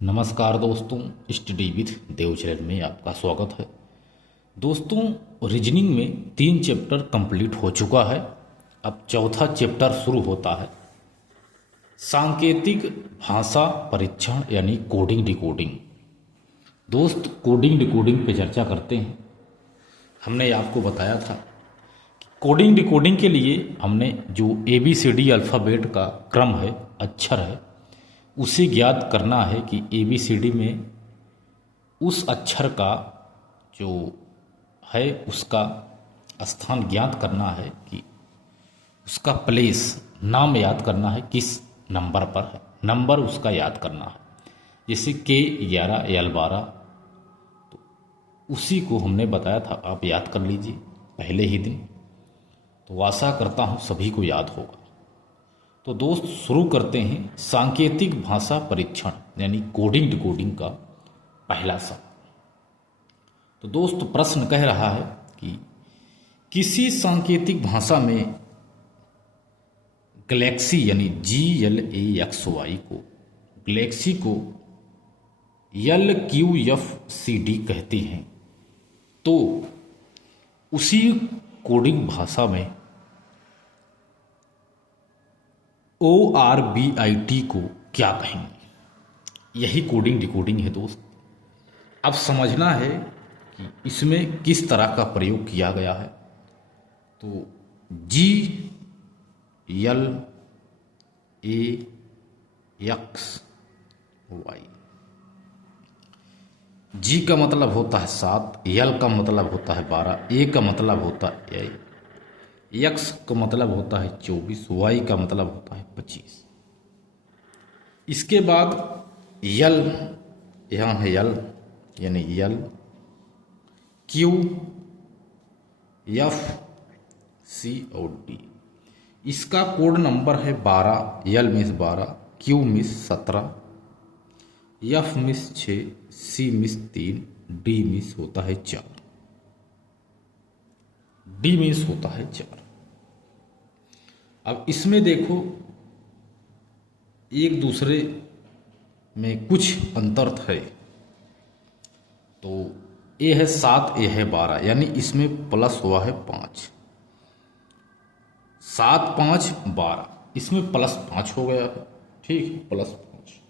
नमस्कार दोस्तों, study with Devcharan में आपका स्वागत है। दोस्तों, रीजनिंग में 3 चैप्टर कंप्लीट हो चुका है। अब चौथा चैप्टर शुरू होता है, सांकेतिक भाषा परीक्षण यानी कोडिंग डिकोडिंग। दोस्त, कोडिंग डिकोडिंग पे चर्चा करते हैं। हमने आपको बताया था कि कोडिंग डिकोडिंग के लिए हमने जो ABCD अल्फ़ाबेट का क्रम है, अक्षर है, उसे ज्ञात करना है कि ABCD में उस अक्षर का जो है उसका स्थान ज्ञात करना है कि उसका प्लेस, नाम याद करना है किस नंबर पर है, नंबर उसका याद करना है। जैसे K11 L12, तो उसी को हमने बताया था, आप याद कर लीजिए पहले ही दिन। तो आशा करता हूँ सभी को याद होगा। तो दोस्त, शुरू करते हैं सांकेतिक भाषा परीक्षण यानी कोडिंग डिकोडिंग का पहला शब्द। तो दोस्त, प्रश्न कह रहा है कि किसी सांकेतिक भाषा में गैलेक्सी यानी GLAXY को, गैलेक्सी को LQFCD कहते हैं, तो उसी कोडिंग भाषा में ORBIT को क्या कहेंगे? यही कोडिंग डिकोडिंग है दोस्त। अब समझना है कि इसमें किस तरह का प्रयोग किया गया है। तो GLAXY, G का मतलब होता है 7, L का मतलब होता है 12, A का मतलब होता है X का मतलब होता है 24, Y का मतलब होता है 25। इसके बाद L, यहाँ है L यानी L, Q, F, C और D। इसका कोड नंबर है 12। L miss 12, Q miss 17, F miss 6, C miss 3, D miss होता है 4। D मिस होता है 4। अब इसमें देखो, एक दूसरे में कुछ अंतर है। तो A है 7, A है 12, यानी इसमें प्लस हुआ है 5। 7 5 12, इसमें प्लस 5 हो गया है, ठीक है, प्लस 5।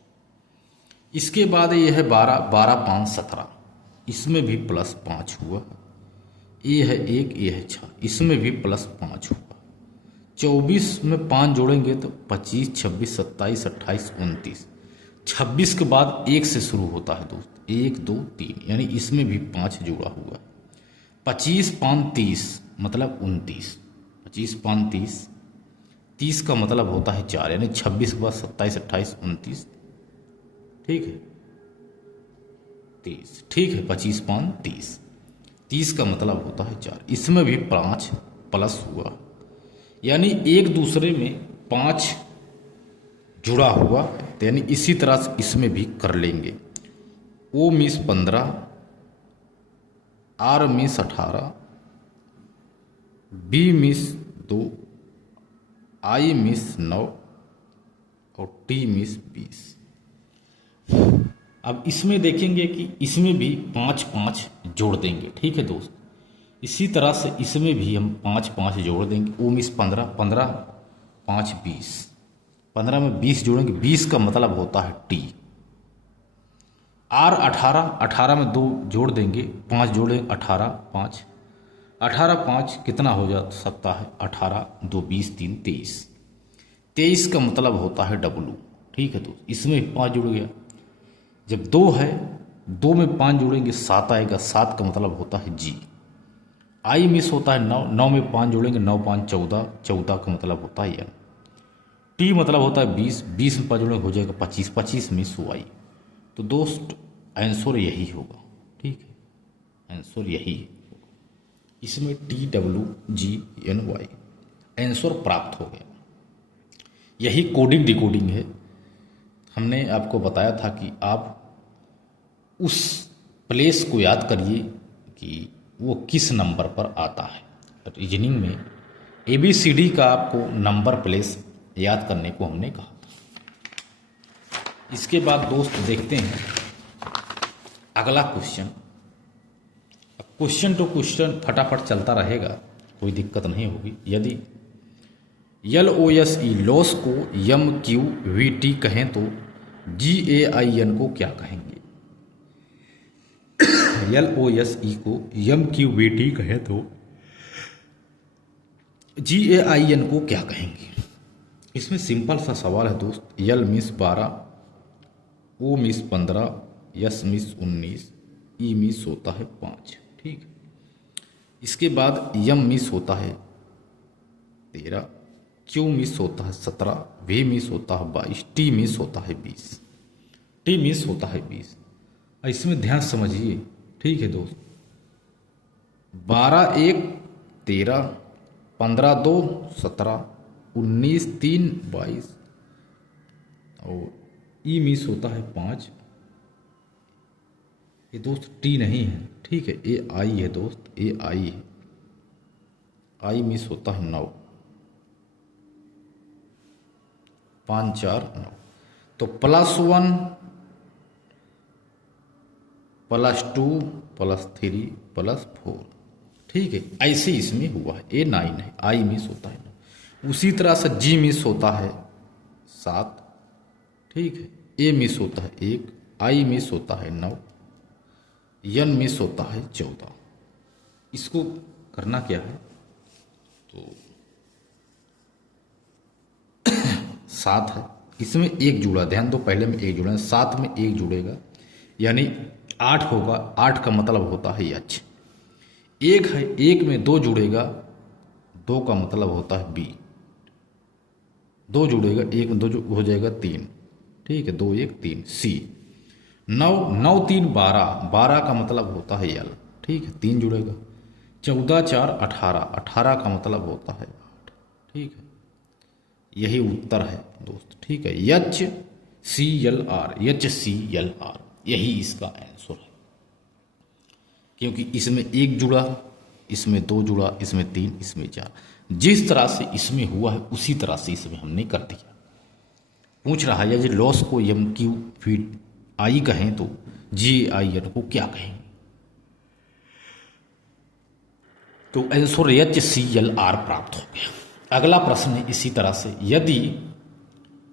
इसके बाद ये है 12, 12 5 17, इसमें भी प्लस 5 हुआ। ये है 1, ये है 6, इसमें भी प्लस 5 हुआ। 24 में 5 जोड़ेंगे तो 25, 26, 27, 28, 29। 26 के बाद 1 से शुरू होता है दोस्त, 1 2 3, यानी इसमें भी 5 जुड़ा हुआ है। 25 5 30 मतलब 29, 25 5 30, 30 का मतलब होता है 4, यानी 26 के बाद 27, 28, 29, ठीक है, 30, ठीक है, 25 5 30, 30 का मतलब होता है 4, इसमें भी 5 प्लस हुआ, यानी एक दूसरे में 5 जुड़ा हुआ है। यानी इसी तरह से इसमें भी कर लेंगे। O miss 15, R miss 18, B miss 2, I miss 9 और T मिस 20। अब इसमें देखेंगे कि इसमें भी 5 5 जोड़ देंगे, ठीक है दोस्त। इसी तरह से इसमें भी हम 5 5 जोड़ देंगे। O मिस 15, 15 5 20, 15 में 20 जोड़ेंगे, 20 का मतलब होता है T। R 18, 18 में 2 जोड़ देंगे, 5 जोड़ेंगे, 18 5, 18 5 कितना हो जा सकता है? 18 2 20 3 23, 23 का मतलब होता है W, ठीक है दोस्त। इसमें 5 जुड़ गया। जब 2 है, 2 में 5 जोड़ेंगे 7 आएगा, 7 का मतलब होता है G। I मिस होता है 9, 9 में 5 जोड़ेंगे, 9 5 14, 14 का मतलब होता है N। T मतलब होता है 20, 20 में 5 जोड़ेंगे हो जाएगा 25, 25 मिस Y। तो दोस्त, आंसर यही होगा, ठीक है, आंसर यही होगा। इसमें TWGNY आंसर प्राप्त हो गया। यही कोडिंग डिकोडिंग है। हमने आपको बताया था कि आप उस प्लेस को याद करिए कि वो किस नंबर पर आता है। रीजनिंग में ABCD का आपको नंबर प्लेस याद करने को हमने कहा। इसके बाद दोस्त देखते हैं अगला क्वेश्चन। क्वेश्चन टू क्वेश्चन फटाफट चलता रहेगा, कोई दिक्कत नहीं होगी। यदि LOSE लॉस को MQVT कहें तो GAIN को क्या कहेंगे? LOSE को MQVT कहें तो GAIN को क्या कहेंगे? इसमें सिंपल सा सवाल है दोस्त। L means 12, O means 15, S means 19, E means होता है 5। ठीक। इसके बाद M मीन्स होता है 13, Q मीन्स होता है 17, V मीन्स होता है 22, T मीन्स होता है 20। T मीन्स होता है 20। इसमें ध्यान समझिए। ठीक है दोस्त, 12 1 13, 15 2 17, 19 3 22 और E मीन्स होता है 5। ये दोस्त टी नहीं है। ठीक है, ए आई है दोस्त, ए आई है। आई मीन्स होता है 9, 5 4 9। तो +1 +2 +3 +4। ठीक है, ऐसे इसमें हुआ है। ए 9 है, आई मीन्स होता है 9। उसी तरह से जी मीन्स होता है 7। ठीक है, ए मीन्स होता है 1, आई मीन्स होता है 9, एन मिस होता है 14। इसको करना क्या है, तो 7 है, इसमें 1 जुड़ा, ध्यान दो, पहले में 1 जुड़ा है, 7 में 1 जुड़ेगा यानी 8 होगा। 8 का मतलब होता है H। 1 है, 1 में 2 जुड़ेगा, 2 का मतलब होता है B। 2 जुड़ेगा, 1 में 2 हो जाएगा 3। ठीक है, 2 1 3 C। 9 9 3 12, 12 का मतलब होता है L। ठीक है, 3 जुड़ेगा। 14 4 18, 18 का मतलब होता है 8। ठीक है, यही उत्तर है दोस्त। ठीक है, HCLR, HCLR यही इसका आंसर है, क्योंकि इसमें 1 जुड़ा, इसमें 2 जुड़ा, इसमें 3, इसमें 4। जिस तरह से इसमें हुआ है उसी तरह से इसमें हमने कर दिया। पूछ रहा है यदि लॉस को MQVI कहें तो GAIN को क्या कहेंगे? तो आंसर HCLR प्राप्त हो गया। अगला प्रश्न है इसी तरह से, यदि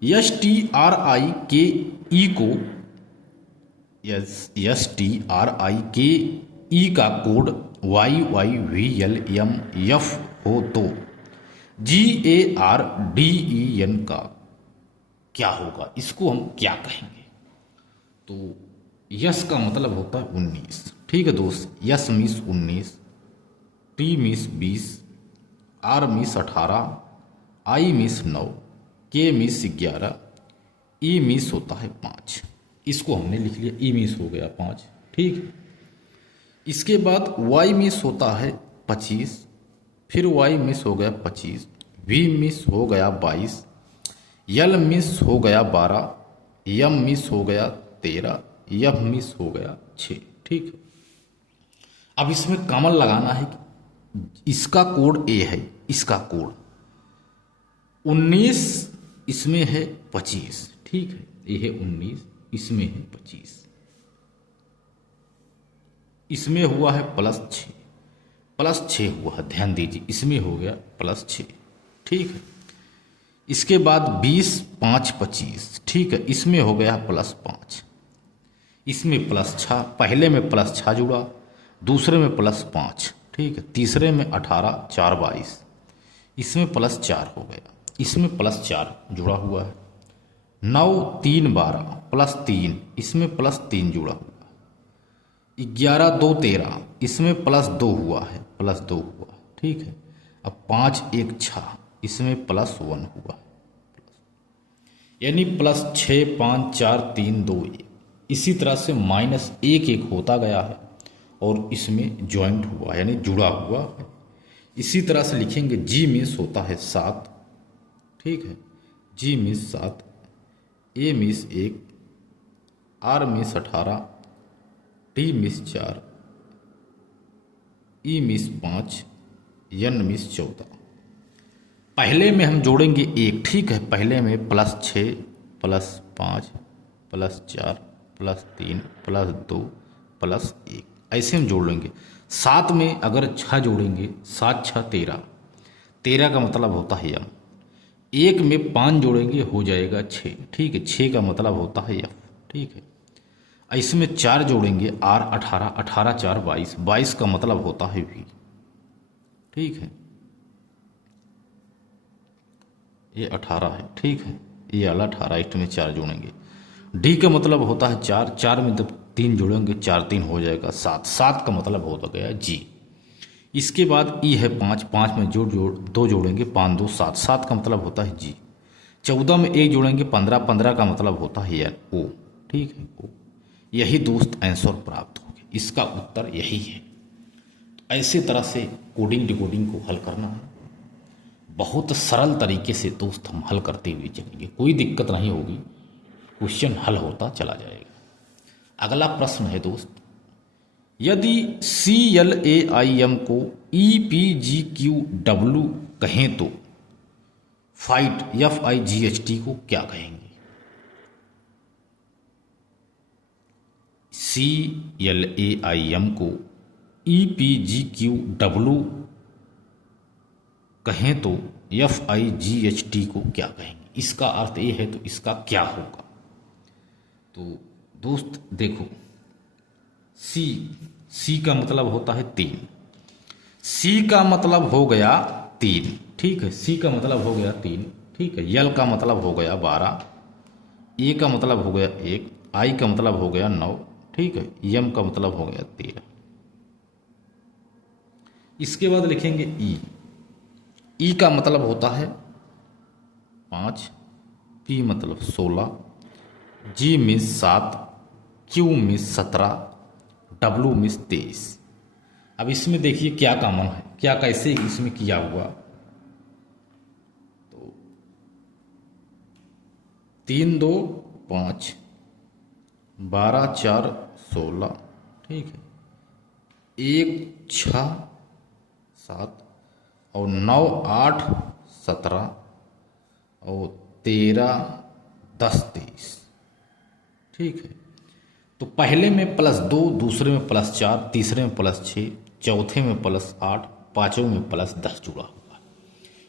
STRIKE को STRIKE का कोड YYVLMF हो तो GARDEN का क्या होगा? इसको हम क्या कहेंगे? तो यस का मतलब होता है 19। ठीक है दोस्त, S means 19, T means 20, R means 18, I means 9, K means 11, E means होता है 5। इसको हमने लिख लिया, ई मीन्स हो गया 5। ठीक, इसके बाद वाई मीन्स होता है 25, फिर वाई मीन्स हो गया 25, वी मीन्स हो गया 22, यल मीन्स हो गया 12, यम मीन्स हो गया 13, यफ मीन्स हो गया 6। ठीक, अब इसमें कॉमन लगाना है कि इसका कोड ए है, इसका कोड 19, इसमें है 25। ठीक है, ये है 19, इसमें है 25, इसमें हुआ है +6, +6 हुआ है, ध्यान दीजिए, इसमें हो गया +6। ठीक है, इसके बाद 20 5 25। ठीक है, इसमें हो गया +5, इसमें +6, पहले में +6 जुड़ा, दूसरे में +5। ठीक है, तीसरे में 18 4 22, इसमें +4 हो गया, इसमें +4 जुड़ा हुआ है। 9 3 12 +3, इसमें +3 जुड़ा हुआ है। 11 2 13, इसमें +2 हुआ है, +2 हुआ। ठीक है, अब 5 1 6, इसमें +1 हुआ है, यानी +6 5 4 3 2 1। इसी तरह से -1 1 होता गया है और इसमें जॉइंट हुआ यानी जुड़ा हुआ है। इसी तरह से लिखेंगे, जी मीन्स होता है 7। ठीक है, G means 7, A means 1, R means 18, T means 4, E means 5, N means 14। पहले में हम जोड़ेंगे 1। ठीक है, पहले में +6 +5 +4 +3 +2 +1, ऐसे हम जोड़ लेंगे। 7 में अगर 6 जोड़ेंगे, 7 6 13, 13 का मतलब होता है यम। 1 में 5 जोड़ेंगे हो जाएगा 6, ठीक है, 6 का मतलब होता है यफ, ठीक है। इसमें 4 जोड़ेंगे आर 18, 18 4 22, 22 का मतलब होता है वी, ठीक है, ये 18 है, ठीक है, ये वाला 18, इसमें 4 जोड़ेंगे। डी का मतलब होता है 4, 4 में जब 3 जोड़ेंगे 4 3 हो जाएगा 7, 7 का मतलब होता गया जी। इसके बाद ई है 5, 5 में दो जोड़ेंगे 5 2 7, 7 का मतलब होता है जी। 14 में 1 जोड़ेंगे 15, 15 का मतलब होता है एन ओ, ठीक है, ओ। यही दोस्त आंसर प्राप्त हो गया, इसका उत्तर यही है। ऐसे तरह से कोडिंग डिकोडिंग को हल करना है, बहुत सरल तरीके से दोस्त हम हल करते हुए चलेंगे, कोई दिक्कत नहीं होगी, क्वेश्चन हल होता चला जाएगा। अगला प्रश्न है दोस्त, यदि CLAIM को EPGQW कहें तो फाइट FIGHT को क्या कहेंगे? CLAIM को EPGQW कहें तो FIGHT को क्या कहेंगे? इसका अर्थ ये है तो इसका क्या होगा? तो दोस्त देखो, सी का मतलब होता है 3, सी का मतलब हो गया 3, ठीक है, सी का मतलब हो गया 3, ठीक है, यल का मतलब हो गया 12, ए का मतलब हो गया 1, आई का मतलब हो गया 9, ठीक है, यम का मतलब हो गया 13। इसके बाद लिखेंगे ई का मतलब होता है 5, पी मतलब 16, G means 7, Q means 17, W means 23। अब इसमें देखिए क्या कॉमन है, क्या कैसे इसमें किया हुआ, तो 3 2 5, 12 4 16, ठीक है, 1 6 7 और 9 8 17 और 13 10 23, ठीक है। तो पहले में +2, दूसरे में +4, तीसरे में +6, चौथे में +8, पांचवें में +10 जुड़ा हुआ,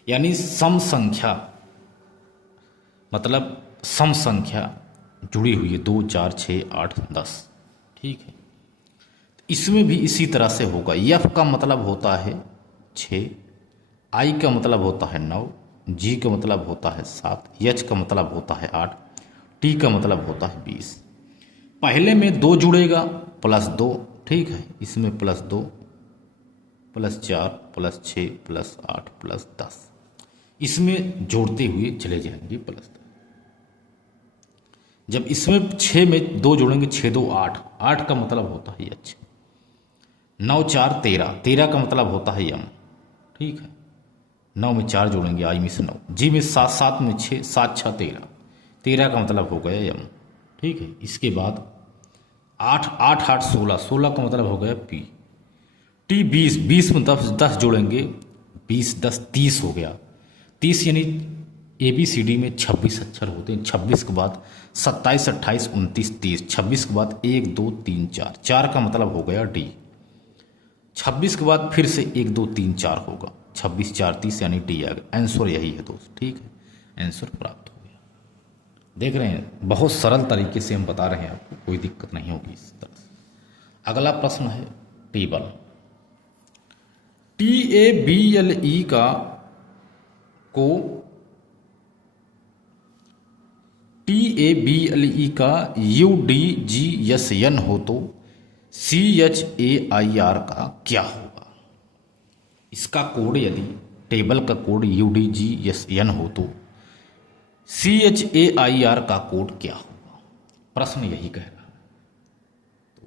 यानी सम संख्या, मतलब सम संख्या जुड़ी हुई है, 2 4 6 8 10, ठीक है। इसमें भी इसी तरह से होगा। एफ का मतलब होता है 6, आई का मतलब होता है 9, जी का मतलब होता है 7, एच का मतलब होता है 8, टी का मतलब होता है 20। पहले में 2 जुड़ेगा +2, ठीक है, इसमें +2 +4 +6 +8 +10, इसमें जोड़ते हुए चले जाएंगे +10। जब इसमें 6 में 2 जोड़ेंगे 6 2 8, 8 का मतलब होता है एच, 9 4 13, 13 का मतलब होता है यम, ठीक है, 9 में 4 जोड़ेंगे आई में से 9, जी में 7, 7 में 6, 7 6 13, 13 का मतलब हो गया यम, ठीक है। इसके बाद 8 8 8 16, 16 का मतलब हो गया पी, टी 20, 20 में 10 जोड़ेंगे, 20 10 30 हो गया, 30 यानी ABCD में 26 अक्षर होते हैं, 26 के बाद 27 28 29 30, 26 के बाद 1 2 3 4, 4 का मतलब हो गया डी, 26 के बाद फिर से 1 2 3 4 होगा, 26 4 30 यानी डी आ गया। आंसर यही है दोस्त, ठीक है, आंसर प्राप्त हो गया। देख रहे हैं, बहुत सरल तरीके से हम बता रहे हैं आपको, कोई दिक्कत नहीं होगी इस तरह से। अगला प्रश्न है टेबल, TABLE का को TABLE का UDGSN हो तो CHAIR का क्या होगा? इसका कोड, यदि टेबल का कोड UDGSN हो तो CHAIR का कोड क्या होगा? प्रश्न यही कह रहा है। तो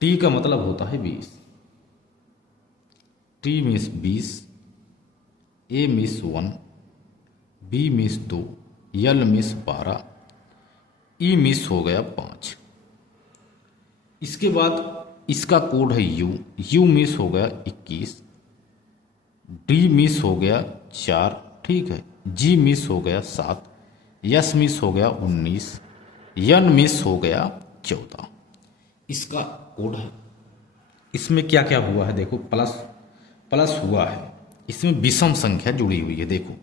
T का मतलब होता है 20, T means 20, A means 1, B means 2, L means 12, E means हो गया 5। इसके बाद इसका कोड है U मीन्स हो गया 21, D मीन्स हो गया 4, ठीक है, G मीन्स हो गया 7, S मीन्स हो गया 19, n मिस हो गया 14। इसका कोड है। इसमें क्या क्या हुआ है देखो, प्लस प्लस हुआ है, इसमें विषम संख्या जुड़ी हुई है। देखो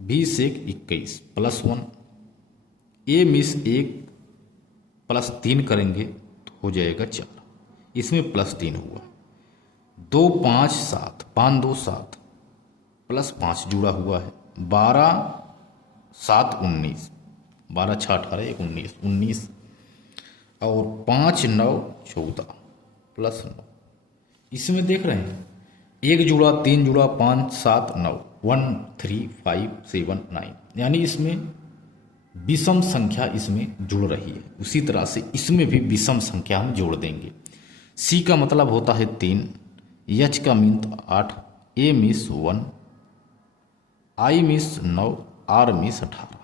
20 1 21 +1, ए मिस 1 +3 करेंगे तो हो जाएगा 4, इसमें +3 हुआ। 2 5 7 5 2 7 +5 जुड़ा हुआ है। 12 7 19, 12 6 18 1 19 19 और 5 9 14 +9। इसमें देख रहे हैं 1 जुड़ा 3 जुड़ा 5 7 9 1 3 5 7 9, यानी इसमें विषम संख्या इसमें जुड़ रही है। उसी तरह से इसमें भी विषम संख्या हम जोड़ देंगे। सी का मतलब होता है 3, एच का mean 8, A means 1, I means 9, R means 18।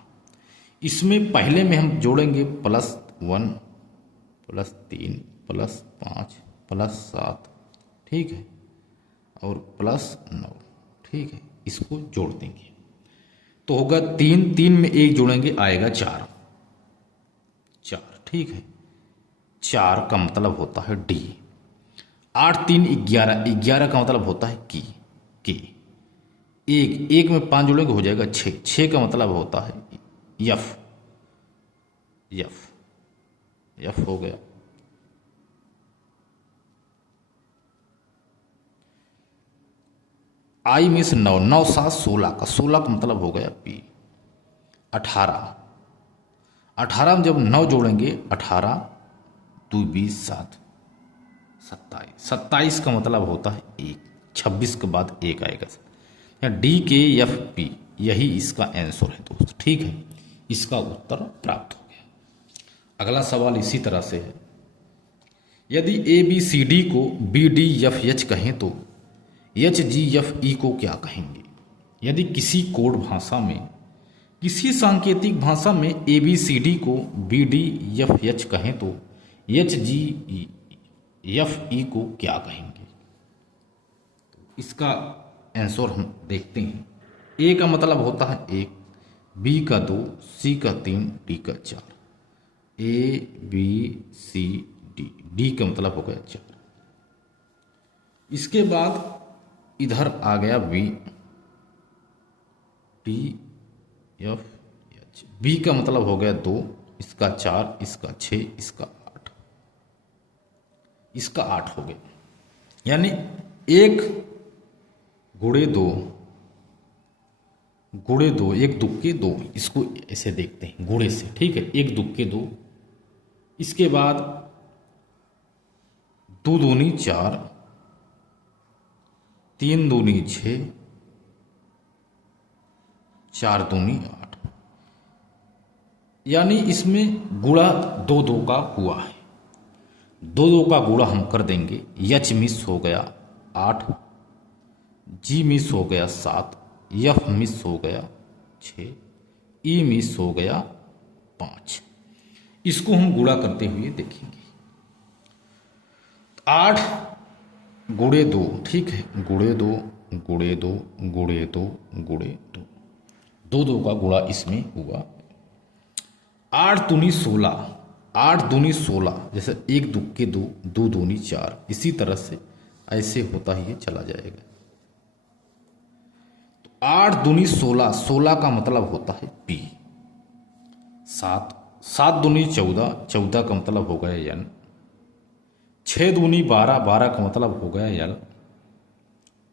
इसमें पहले में हम जोड़ेंगे +1 +3 +5 +7, ठीक है, और +9, ठीक है, इसको जोड़ देंगे तो होगा 3 3 में 1 जोड़ेंगे आएगा 4 4, ठीक है। 4 का मतलब होता है डी। 8 3 11 11 का मतलब होता है की। 1 में 5 जोड़ेंगे हो जाएगा 6 6 का मतलब होता है यफ यफ यफ हो गया। आई मिस 9 9 7 16 का 16 का मतलब हो गया पी। 18 18 में जब 9 जोड़ेंगे 18 2 20 7 27 27 का मतलब होता है 1, 26 के बाद 1 आएगा। डी के एफ पी यही इसका आंसर है दोस्त, ठीक है। इसका उत्तर प्राप्त हो गया। अगला सवाल इसी तरह से है, यदि ए बी सी डी को बी डी एफ एच कहें तो एच जी एफ ई को क्या कहेंगे। यदि किसी कोड भाषा में, किसी सांकेतिक भाषा में ए बी सी डी को बी डी एफ एच कहें तो एच जी एफ ई को क्या कहेंगे। इसका आंसर हम देखते हैं। ए का मतलब होता है 1, बी का 2, सी का 3, डी का 4। A B C D, D का मतलब हो गया 4। इसके बाद इधर आ गया B D F H. B का मतलब हो गया 2, इसका 4, इसका 6, इसका 8, इसका 8 हो गया। यानी 1 गुणे 2 गुणे 2, 1 दुक्के 2, इसको ऐसे देखते हैं गुणे से, ठीक है। 1 दुक्के 2, इसके बाद 2 दूनी 4, 3 दूनी 6, 4 दूनी 8, यानी इसमें गुणा 2 2 का हुआ है। 2 2 का गुणा हम कर देंगे। एच मिस हो गया 8, जी मिस हो गया 7, एफ मिस हो गया 6, ई मिस हो गया 5। इसको हम गुणा करते हुए देखेंगे। 8 गुणे 2, ठीक है, गुणे 2 गुणे 2 गुणे 2 गुणे 2, 2 2 का गुणा इसमें हुआ। 8 दूनी 16, 8 दूनी 16, जैसे 1 दुक्के 2, 2 दूनी 4, इसी तरह से ऐसे होता ही चला जाएगा। 8 दूनी 16, 16 का मतलब होता है पी। 7 7 दूनी 14, 14 का मतलब हो गया एन। 6 दूनी 12, 12 का मतलब हो गया एल।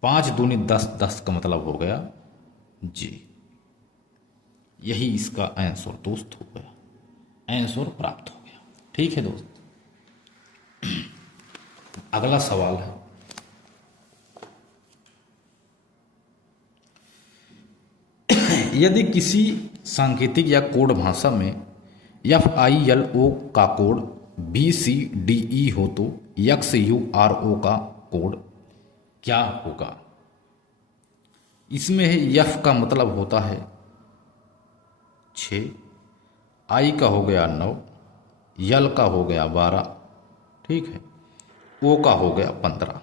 5 दूनी 10, 10 का मतलब हो गया जी। यही इसका आंसर दोस्त हो गया, आंसर प्राप्त हो गया, ठीक है दोस्त। अगला सवाल है, यदि किसी सांकेतिक या कोड भाषा में एफ आई एल ओ का code B C D E हो तो एक्स यू आर ओ का कोड क्या होगा। इसमें है एफ का मतलब होता है 6, आई का हो गया 9, यल का हो गया 12, ठीक है, ओ का हो गया 15,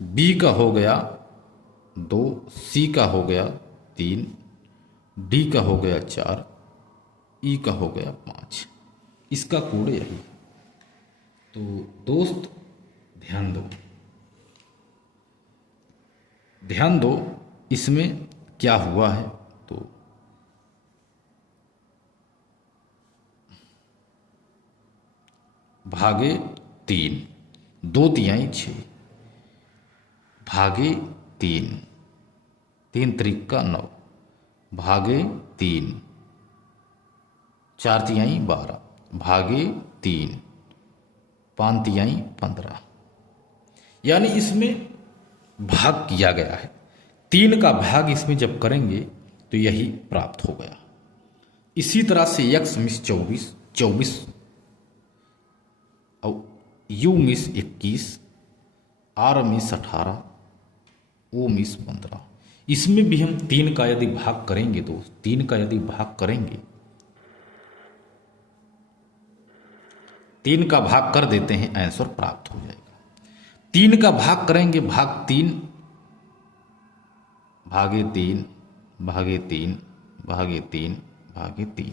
बी का हो गया 2, सी का हो गया 3, डी का हो गया 4, ई का हो गया 5, इसका कोड यही है। तो दोस्त ध्यान दो, ध्यान दो इसमें क्या हुआ है। तो भागे 3, 2 तिहाई 6, भागे 3, 3 त्रिका 9, भागे 3, 4 तिहाई 12, भागे 3, 5 तिहाई 15। यानी इसमें भाग किया गया है, 3 का भाग इसमें जब करेंगे तो यही प्राप्त हो गया। इसी तरह से यक्स मिस 24, 24 और U means 21, R means 18, O means 15। इसमें भी हम 3 का यदि भाग करेंगे तो 3 का यदि भाग करेंगे, 3 का भाग कर देते हैं, आंसर प्राप्त हो जाएगा। 3 का भाग करेंगे, भाग 3 भागे 3 भागे 3 भागे 3 भागे 3,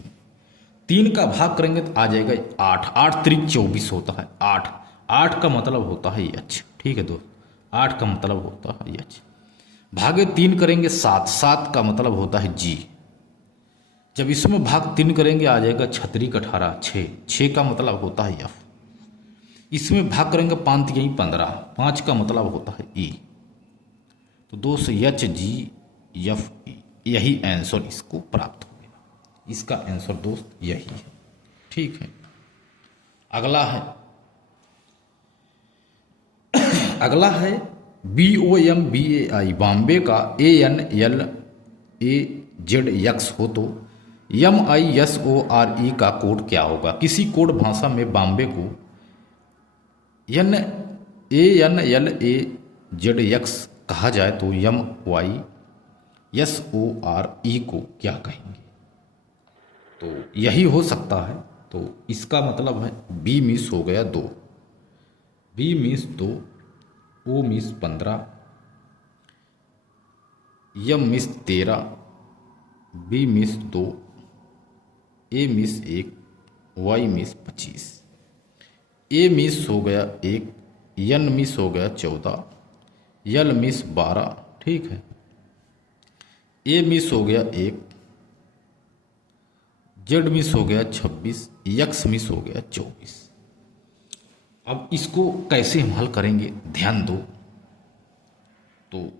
3 का भाग करेंगे तो आ जाएगा 8, 8 त्रिक 24 होता है 8, 8 का मतलब होता है यच। ठीक है दोस्त, 8 का मतलब होता है यच। भागे 3 करेंगे 7, 7 का मतलब होता है जी। जब इसमें भाग 3 करेंगे आ जाएगा 6 त्रिक 18, 6, 6 का मतलब होता है एफ। इसमें भाग करेंगे 5 तिहाई 15, 5 का मतलब होता है ई। तो दोस्त एच जी एफ ई, यही आंसर इसको प्राप्त हो गया। इसका आंसर दोस्त यही है। ठीक है, अगला है, अगला है BOMBAI, बॉम्बे का ANLAZX हो तो MISORE का कोड क्या होगा। किसी कोड भाषा में बॉम्बे को ANLAZX कहा जाए तो MISORE को क्या कहेंगे। तो यही हो सकता है। तो इसका मतलब है बी मिस हो गया 2, बी मिस 2, ओ मिस 15, यम मिस 13, बी मिस 2, ए मिस 1, वाई मिस 25, ए मिस हो गया 1, यन मिस हो गया 14, यल मिस 12। ठीक है, ए मिस हो गया 1, जेड मिस हो गया 26, यक्स मिस हो गया 24। अब इसको कैसे हम हल करेंगे, ध्यान दो। तो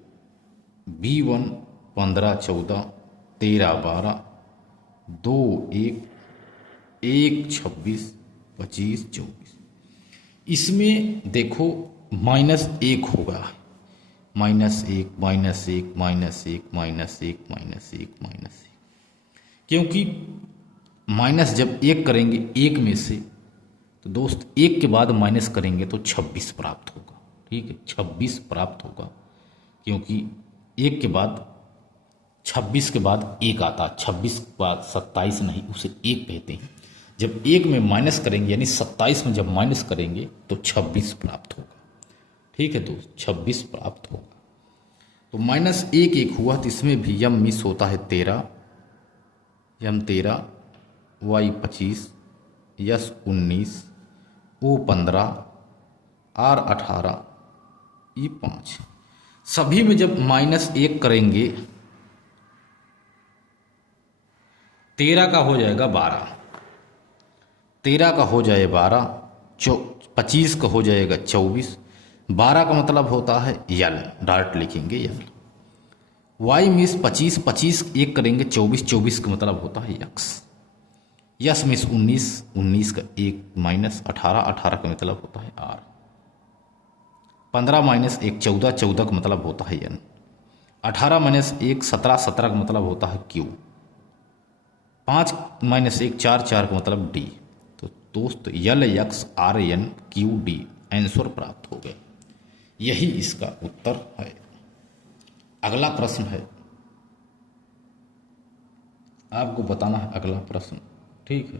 B1 15 14 13 12 2 1 1 26 25 24। इसमें देखो -1 होगा, -1 -1 -1 -1 -1 -1, क्योंकि माइनस जब 1 करेंगे 1 में से तो दोस्त 1 के बाद माइनस करेंगे तो 26 प्राप्त होगा। ठीक है, 26 प्राप्त होगा, क्योंकि 1 के बाद 26 के बाद 1 आता, 26 के बाद 27 नहीं, उसे 1 कहते हैं। जब 1 में माइनस करेंगे यानी 27 में जब माइनस करेंगे तो 26 प्राप्त होगा। ठीक है दोस्त, 26 प्राप्त होगा। तो -1 1 हुआ तो इसमें भी यम मिस होता है 13, यम 13, वाई 25, यस 19, ओ 15, आर 18, ई 5। सभी में जब -1 करेंगे 13 का हो जाएगा 12, 13 का हो जाए 12, 25 का हो जाएगा 24, 12 का मतलब होता है यल, डायरेक्ट लिखेंगे यल। वाई मिस 25, 25 1 करेंगे 24, 24 का मतलब होता है यक्स। यस मिस 19, 19 का 1 माइनस 18, 18 का मतलब होता है आर। 15 -1 14, 14 का मतलब होता है एन। 18 -1 17, 17 का मतलब होता है क्यू। 5 -1 4, 4 का मतलब डी। तो दोस्त L X R N Q D answer प्राप्त हो गए। यही इसका उत्तर है। अगला प्रश्न है, आपको बताना है अगला प्रश्न। ठीक है,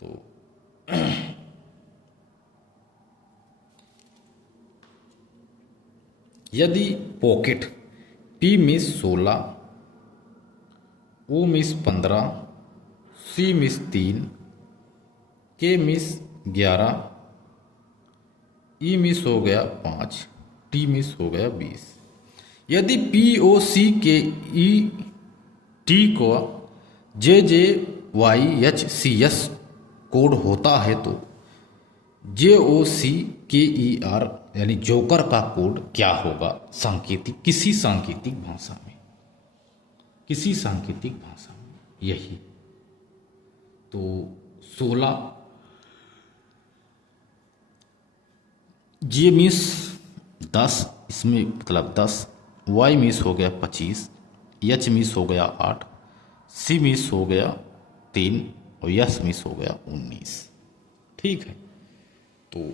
तो यदि pocket P miss 16, O miss 15, सी means 3, K means 11, E miss हो गया 5, टी मिस हो गया 20। यदि P O C K E T को J J Y H C S code होता है तो J O C K E R यानी जोकर का कोड क्या होगा सांकेतिक, किसी सांकेतिक भाषा में, किसी सांकेतिक भाषा में यही। तो 16 जे मिस 10, इसमें मतलब 10, वाई मिस हो गया 25, एच मिस हो गया 8, सी मिस हो गया 3 और यस मिस हो गया 19। ठीक है, तो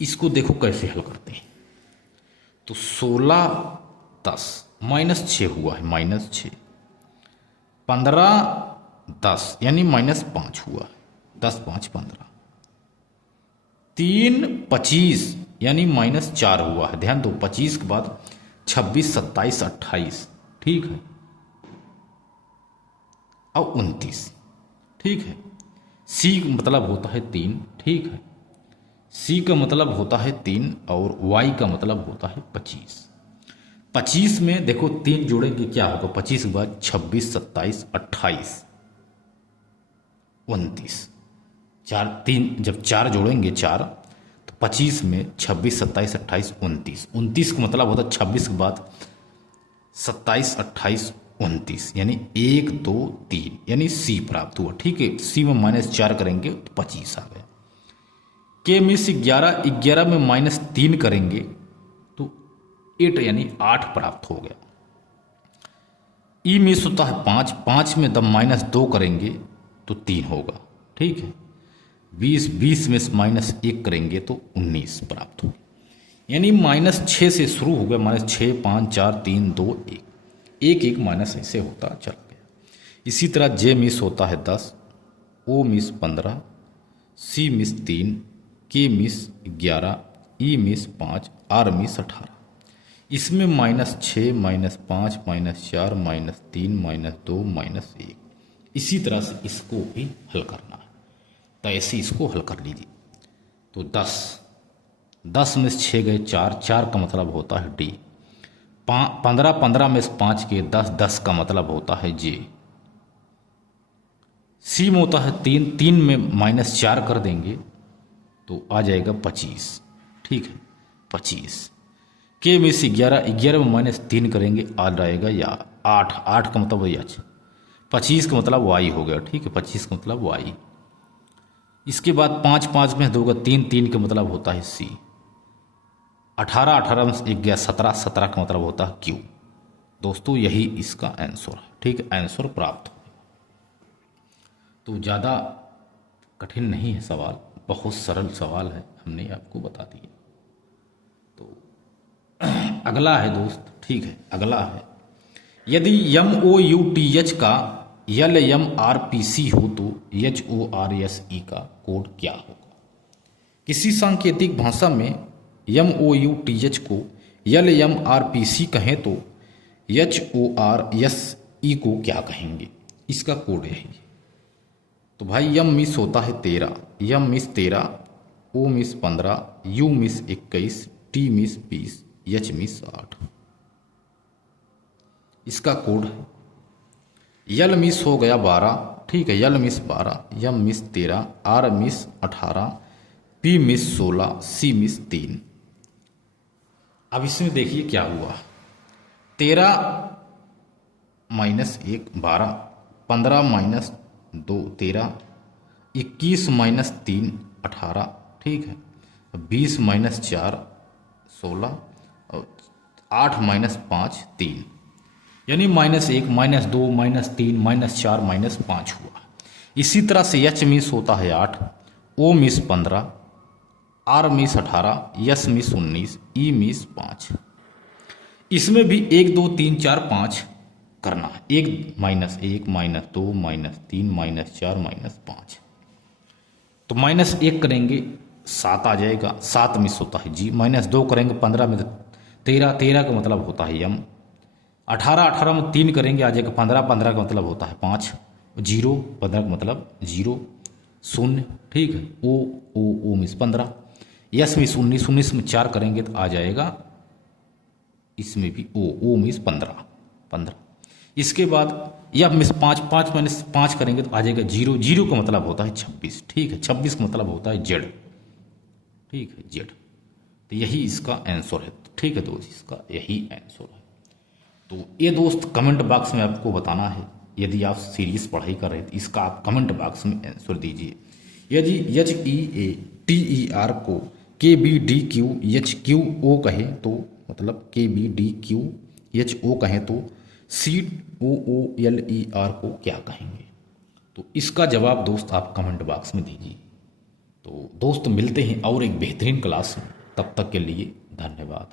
इसको देखो कैसे हल करते हैं। तो 16 10 -6 हुआ है, -6, 15 10 यानी -5 हुआ है, 10 5 15, 3 25 यानी -4 हुआ है। ध्यान दो, 25 के बाद 26 27 28, ठीक है, और 29, ठीक है। सी मतलब होता है 3, ठीक है, सी का मतलब होता है 3 और वाई का मतलब होता है 25। 25 में देखो 3 जोड़ेंगे क्या होगा, 25 के बाद 26 27 28 29, 4 3 जब 4 जोड़ेंगे 4 तो 25 में 26 27 28 29, 29 का मतलब होता है 26 के बाद 27 28 29 यानी 1 2 3 यानी सी प्राप्त हुआ। ठीक है, सी में -4 करेंगे तो 25 आ गया। के में से 11 में -3 करेंगे तो 8 यानी 8 प्राप्त हो गया। ई मिस होता है 5, 5 में दम -2 करेंगे तो 3 होगा। ठीक है, 20 में -1 करेंगे तो 19 प्राप्त होगा। यानी -6 से शुरू हो गया, -6 5 4 3 2 1, 1 1 माइनस ऐसे होता चला गया। इसी तरह जे मिस होता है 10, ओ मिस 15, सी means 3, K means 11, E means 5, R means 18। इसमें -6 -5 -4 -3 -2 -1। इसी तरह से इसको भी हल करना है, तो ऐसे इसको हल कर लीजिए। तो 10 में से 6 गए 4, 4 का मतलब होता है डी। 15 में से 5 के 10, 10 का मतलब होता है जे। सी में होता है 3, 3 में -4 कर देंगे तो आ जाएगा 25। ठीक है, 25। के में से 11 में -3 करेंगे आ जाएगा या 8, 8 का मतलब एच। 25 का मतलब वाई हो गया। ठीक है, 25 का मतलब वाई। इसके बाद 5 5 में 2 का 3, 3 का मतलब होता है सी। 18 में 1 गया 17, 17 का मतलब होता है क्यू। दोस्तों यही इसका आंसर है। ठीक है, आंसर प्राप्त हो। तो ज़्यादा कठिन नहीं है सवाल, बहुत सरल सवाल है, हमने आपको बता दिया। तो अगला है दोस्त, ठीक है, अगला है यदि MOUTH का LMRPC हो तो HORSE का कोड क्या होगा। किसी सांकेतिक भाषा में MOUTH को LMRPC कहें तो HORSE को क्या कहेंगे, इसका कोड है ये। तो भाई M मिस होता है 13, M miss 13, O miss 15, U miss 21, T miss 20, H miss 8। इसका कोड है L मिस हो गया 12। ठीक है, L miss 12, M miss 13, R miss 18, P miss 16, C miss 3। अब इसमें देखिए क्या हुआ, 13 -1 12, 15 -2 13, 21 -3 18। ठीक है, 20 -4 16 और 8 -5 3 यानी -1 -2 -3 -4 -5 हुआ। इसी तरह से H मिस होता है 8, O miss 15, R miss 18, S miss 19, E miss 5। इसमें भी 1 2 3 4 5 करना है, 1 -1 -2 -3 -4 -5। तो -1 करेंगे 7 आ जाएगा, 7 मिस होता है जी। -2 करेंगे 15 में 13, 13 का मतलब होता है M। 18 में 3 करेंगे आ जाएगा 15, 15 का मतलब होता है 5। जीरो 15 का मतलब जीरो, शून्य, ठीक है। ओ ओ ओ मीन्स 15, यस मीन्स 19, 19 में 4 करेंगे तो आ जाएगा, इसमें भी ओ मीन्स 15, 15। इसके बाद या मीन्स 5, 5 माइनस 5 करेंगे तो आ जाएगा जीरो, जीरो का मतलब होता है 26, ठीक है। 26 का मतलब होता है जेड, ठीक है, जेड। तो यही इसका आंसर है, ठीक है दोस्त, इसका यही आंसर है। तो ये दोस्त कमेंट बॉक्स में आपको बताना है, यदि आप सीरियस पढ़ाई कर रहे हैं तो इसका आप कमेंट बॉक्स में आंसर दीजिए। यदि HEATER को KBDQHQO कहें तो मतलब KBDQHO कहें तो COOLER को क्या कहेंगे? तो इसका जवाब दोस्त आप कमेंट बॉक्स में दीजिए। तो दोस्त मिलते हैं और एक बेहतरीन क्लास में, तब तक के लिए धन्यवाद।